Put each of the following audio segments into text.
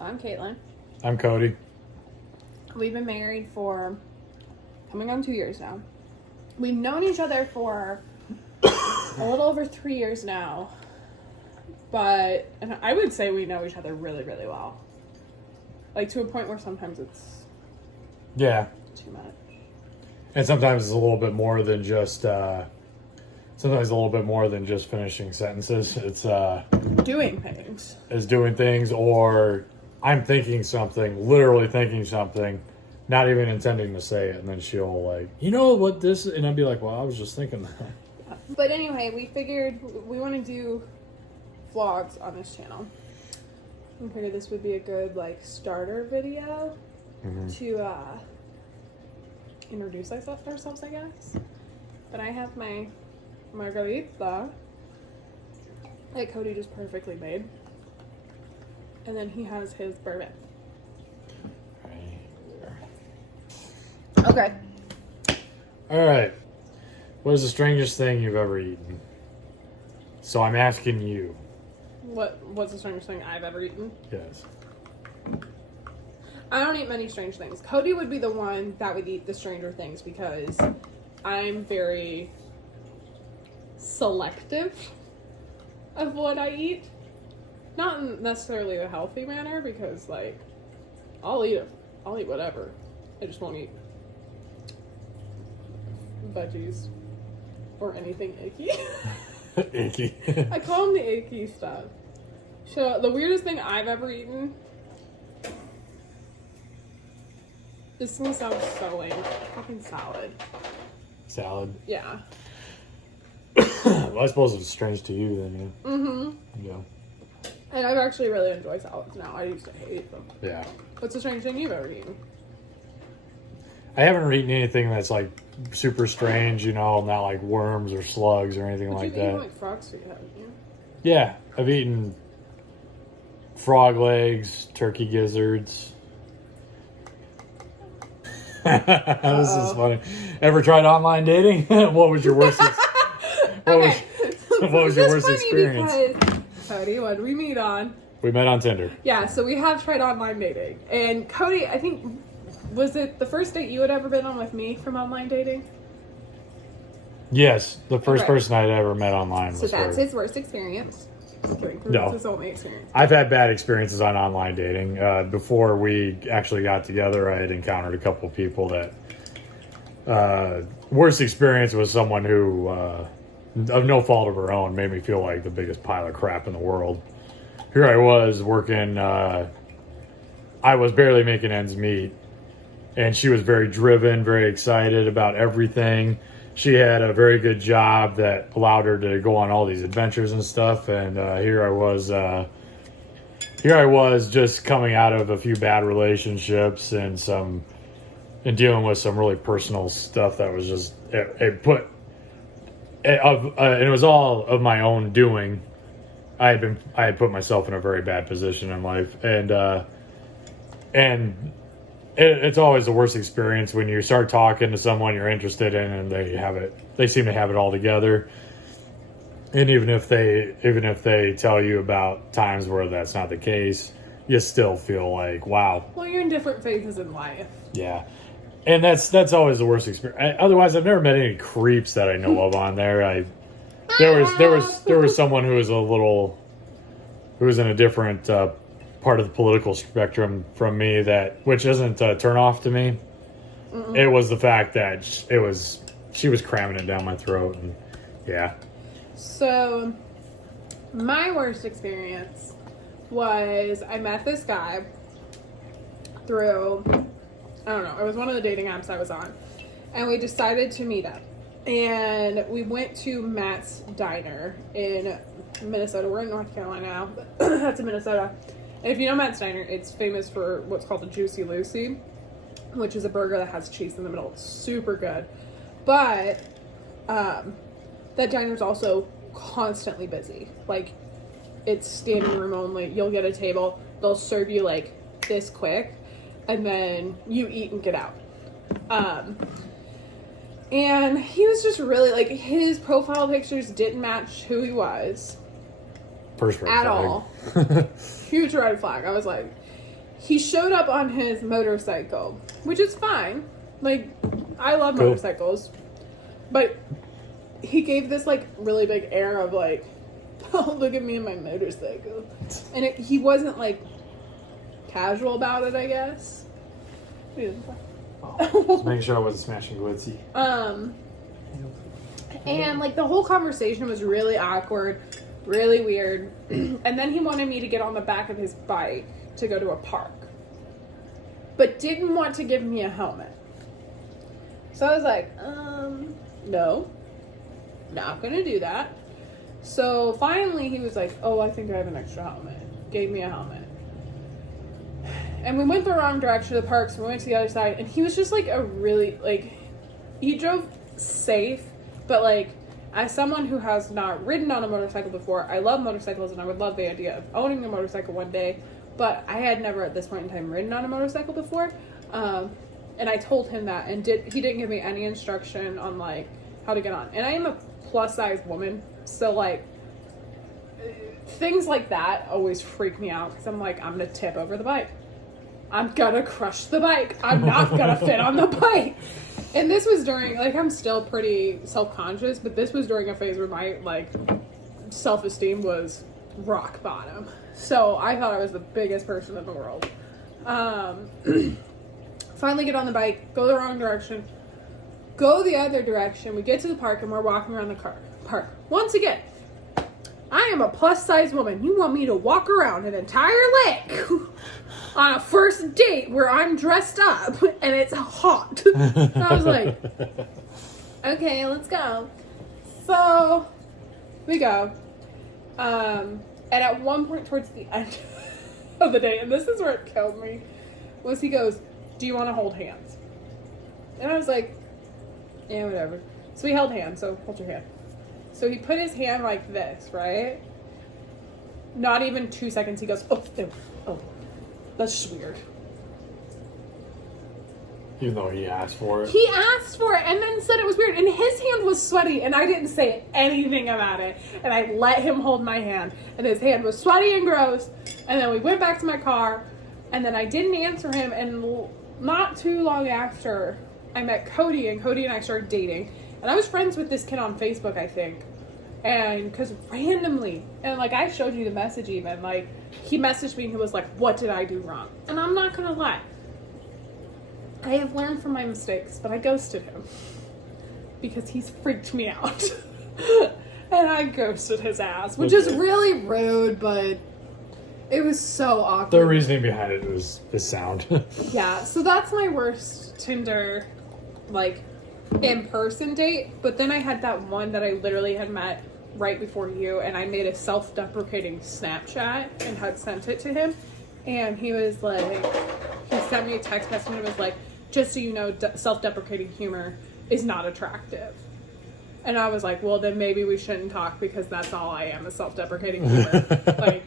I'm Caitlin. I'm Cody. We've been married for coming on 2 years now. We've known each other for a little over 3 years now. And I would say we know each other really, really well. Like, to a point where sometimes it's... Yeah. Too much. And sometimes it's a little bit more than just, finishing sentences. It's, doing things. It's doing things, or I'm thinking something, literally thinking something, not even intending to say it, and then she'll, like, you know what this is? And I'd be like, well, I was just thinking that. But anyway, we figured we want to do vlogs on this channel. We figured this would be a good, like, starter video to introduce ourselves, I guess. But I have my margarita that Cody just perfectly made. And then he has his bourbon. Okay. All right. What is the strangest thing you've ever eaten? So I'm asking you. What's the strangest thing I've ever eaten? Yes. I don't eat many strange things. Cody would be the one that would eat the stranger things because I'm very selective of what I eat. Not in necessarily a healthy manner because, like, I'll eat whatever. I just won't eat veggies or anything icky. Icky. I call them the icky stuff. So the weirdest thing I've ever eaten. This is gonna sound so lame. Fucking salad. Salad? Yeah. Well, I suppose it's strange to you then, yeah. Mm-hmm. Yeah. And I've actually really enjoyed salads now. I used to hate them. Yeah. What's the strange thing you've ever eaten? I haven't eaten anything that's, like, super strange, you know, not like worms or slugs or anything like that. You've eaten, like, frog's feet, haven't you? Yeah. I've eaten frog legs, turkey gizzards. This is funny. Ever tried online dating? What was your worst? What was your worst experience? Because, Cody, what did we meet on? We met on Tinder. Yeah, so we have tried online dating, and Cody, I think, was it the first date you had ever been on with me from online dating? Yes, the first person I'd ever met online was So that's her. his worst experience. Just kidding. No. That's his only experience. I've had bad experiences on online dating. Before we actually got together, I had encountered a couple of people that... worst experience was someone who, of no fault of her own, made me feel like the biggest pile of crap in the world. Here I was working... I was barely making ends meet. And she was very driven, very excited about everything. She had a very good job that allowed her to go on all these adventures and stuff. And here I was just coming out of a few bad relationships and dealing with some really personal stuff that was just it was all of my own doing. I had put myself in a very bad position in life, and it's always the worst experience when you start talking to someone you're interested in and they seem to have it all together. And even if they tell you about times where that's not the case, you still feel like, wow. Well, you're in different phases in life. Yeah. And that's always the worst experience. Otherwise, I've never met any creeps that I know of on there. There was someone who was in a different part of the political spectrum from me, which isn't a turn off to me. Mm-mm. It was the fact that she was cramming it down my throat, and yeah. So my worst experience was I met this guy through, I don't know, it was one of the dating apps I was on, and we decided to meet up, and we went to Matt's Diner in Minnesota. We're in North Carolina now, but that's in Minnesota. And if you know Matt's Diner, it's famous for what's called the Juicy Lucy, which is a burger that has cheese in the middle. It's super good. But that diner's also constantly busy. Like, it's standing room only. You'll get a table. They'll serve you, like, this quick. And then you eat and get out. And he was just really, like, his profile pictures didn't match who he was. First red at flag. all. Huge red flag. I was like, he showed up on his motorcycle, which is fine. Like, I love Cool. motorcycles. But he gave this, like, really big air of, like, oh, look at me and my motorcycle. And he wasn't, like, casual about it, I guess. Just making sure I wasn't smashing glitzy. And, like, the whole conversation was really awkward, really weird. And then he wanted me to get on the back of his bike to go to a park. But didn't want to give me a helmet. So I was like, no. Not gonna do that. So finally he was like, oh, I think I have an extra helmet. Gave me a helmet. And we went the wrong direction to the park, so we went to the other side. And he was just, like, a really, like, he drove safe. But, like, as someone who has not ridden on a motorcycle before, I love motorcycles and I would love the idea of owning a motorcycle one day. But I had never at this point in time ridden on a motorcycle before. And I told him that, and he didn't give me any instruction on, like, how to get on. And I am a plus-size woman, so, like, things like that always freak me out, because I'm like, I'm going to tip over the bike. I'm going to crush the bike. I'm not going to fit on the bike. And this was during, like, I'm still pretty self-conscious, but this was during a phase where my, like, self-esteem was rock bottom. So I thought I was the biggest person in the world. Finally get on the bike, go the wrong direction, go the other direction. We get to the park and we're walking around the park. Once again, I am a plus-size woman. You want me to walk around an entire lake on a first date where I'm dressed up and it's hot. And I was like, okay, let's go. So we go. And at one point towards the end of the day, and this is where it killed me, was he goes, do you want to hold hands? And I was like, yeah, whatever. So we held hands, so hold your hand. So he put his hand like this, right? Not even 2 seconds, he goes, oh, there. Oh, that's just weird. Even though he asked for it. He asked for it and then said it was weird. And his hand was sweaty and I didn't say anything about it. And I let him hold my hand. And his hand was sweaty and gross. And then we went back to my car. And then I didn't answer him. And not too long after, I met Cody. And Cody and I started dating. And I was friends with this kid on Facebook, I think. And because randomly, and like I showed you the message even, like he messaged me and he was like, what did I do wrong? And I'm not going to lie. I have learned from my mistakes, but I ghosted him because he's freaked me out. And I ghosted his ass, which is really rude, but it was so awkward. The reasoning behind it was the sound. Yeah, so that's my worst Tinder, like, in-person date. But then I had that one that I literally had met right before you, and I made a self-deprecating Snapchat and had sent it to him. And he was like, he sent me a text message and was like, just so you know, self-deprecating humor is not attractive. And I was like, well, then maybe we shouldn't talk because that's all I am, is self-deprecating humor. Like,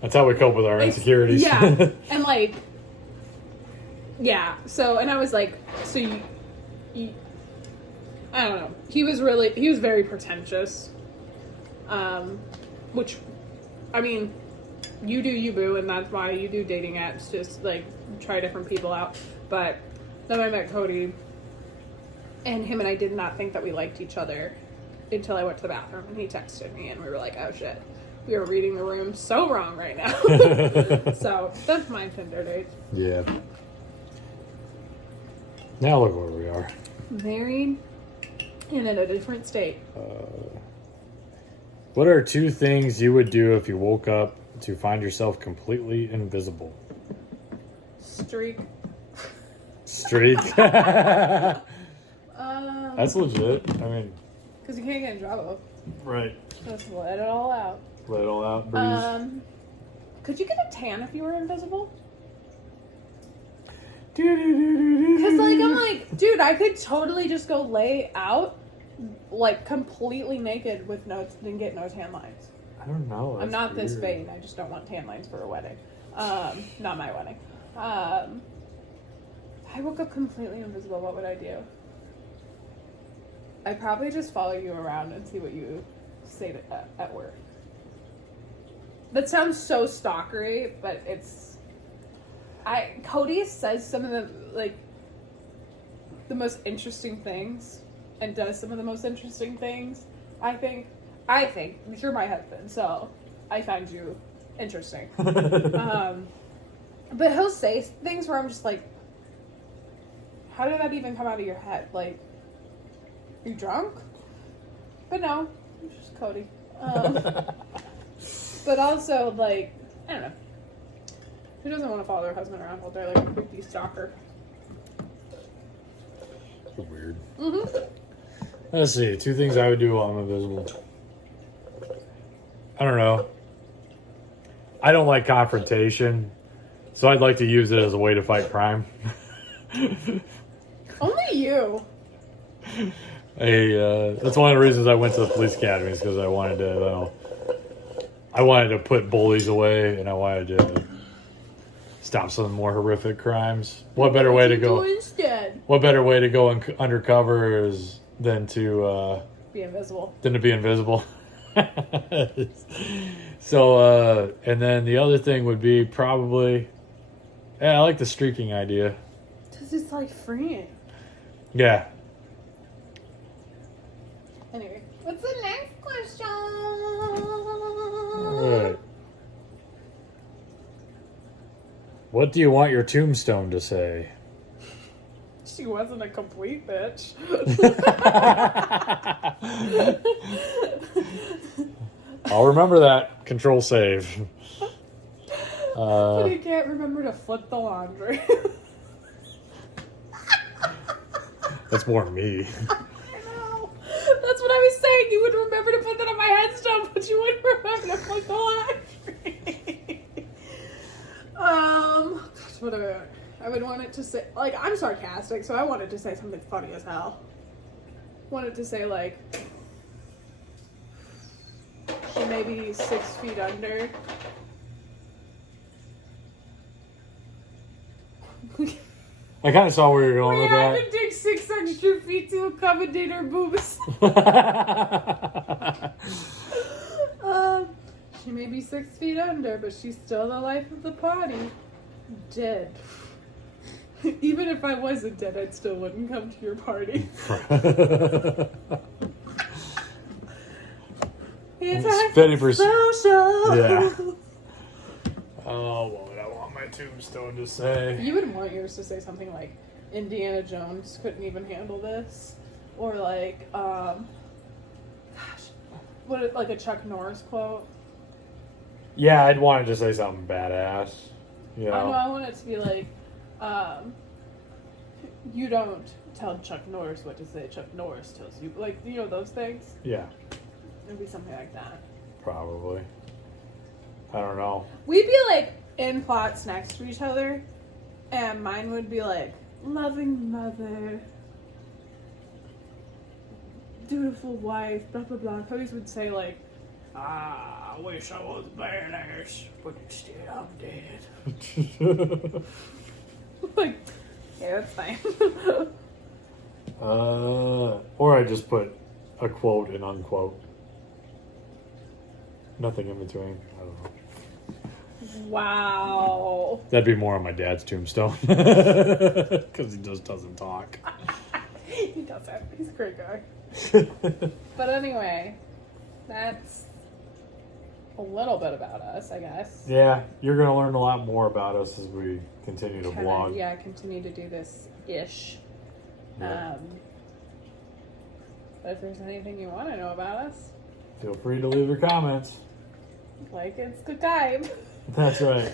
that's how we cope with our insecurities. Yeah. And like, yeah. So, and I was like, so you I don't know. He was very pretentious. Which, I mean, you do you, boo, and that's why you do dating apps, just like try different people out. But then I met Cody, and him and I did not think that we liked each other until I went to the bathroom and he texted me and we were like, oh shit, we are reading the room so wrong right now. So that's my Tinder date. Yeah. Now look where we are. Married and in a different state. What are 2 things you would do if you woke up to find yourself completely invisible? Streak. That's legit. I mean, because you can't get in trouble. right. Just let it all out. Let it all out. Breathe. Could you get a tan if you were invisible? Because Because like I'm like, dude, I could totally just go lay out, like completely naked with and get no tan lines. I don't know. I'm not this vain. I just don't want tan lines for a wedding. Not my wedding. I woke up completely invisible. What would I do? I'd probably just follow you around and see what you say at work. That sounds so stalkery, but it's Cody says some of the like the most interesting things and does some of the most interesting things. I think you're my husband, so I find you interesting. But he'll say things where I'm just like, how did that even come out of your head? Like, you drunk? But no, it's just Cody. But also, like, I don't know. Who doesn't want to follow their husband around all day like a creepy stalker? Weird. Mm-hmm. Let's see. 2 things I would do while I'm invisible. I don't know. I don't like confrontation, so I'd like to use it as a way to fight crime. Only you. That's one of the reasons I went to the police academy, is because I wanted to put bullies away, and I wanted to stop some more horrific crimes. What better way to go? Instead? What better way to go undercover is than to be invisible? Than to be invisible. So, and then the other thing would be probably, I like the streaking idea. Because it's like freeing. Yeah. Anyway, what's the next question? All right. What do you want your tombstone to say? She wasn't a complete bitch. I'll remember that. Control save. But you can't remember to flip the laundry. That's more me. I know. That's what I was saying. You would remember to put that on my headstone, but you wouldn't remember to flip the laundry. What I would want it to say, like, I'm sarcastic, so I wanted to say something funny as hell. Wanted to say, like, she may be 6 feet under. I kind of saw where you're going We with had that. to dig 6 extra feet to accommodate her boobs. She may be 6 feet under, but she's still the life of the party. Dead. Even if I wasn't dead, I still wouldn't come to your party. It's fitting for social. Yeah. Oh, what would I want my tombstone to say? You would want yours to say something like, Indiana Jones couldn't even handle this. Or like, like a Chuck Norris quote. Yeah, I'd want it to say something badass. You know? I want it to be like, you don't tell Chuck Norris what to say, Chuck Norris tells you. Like, you know, those things? Yeah. It'd be something like that. Probably. I don't know. We'd be like in plots next to each other, and mine would be like, loving mother, dutiful wife, blah blah blah. Cody's would say like, I wish I was badass, but instead I'm dead. Like, yeah, that's fine. Or I just put a quote and unquote. Nothing in between. I don't know. Wow. That'd be more on my dad's tombstone. Because he just doesn't talk. He doesn't. He's a great guy. But anyway, that's a little bit about us, I guess. Yeah, you're going to learn a lot more about us as we continue to blog. Yeah, continue to do this-ish. Yeah. But if there's anything you want to know about us, Feel free to leave your comments. like and subscribe. That's right.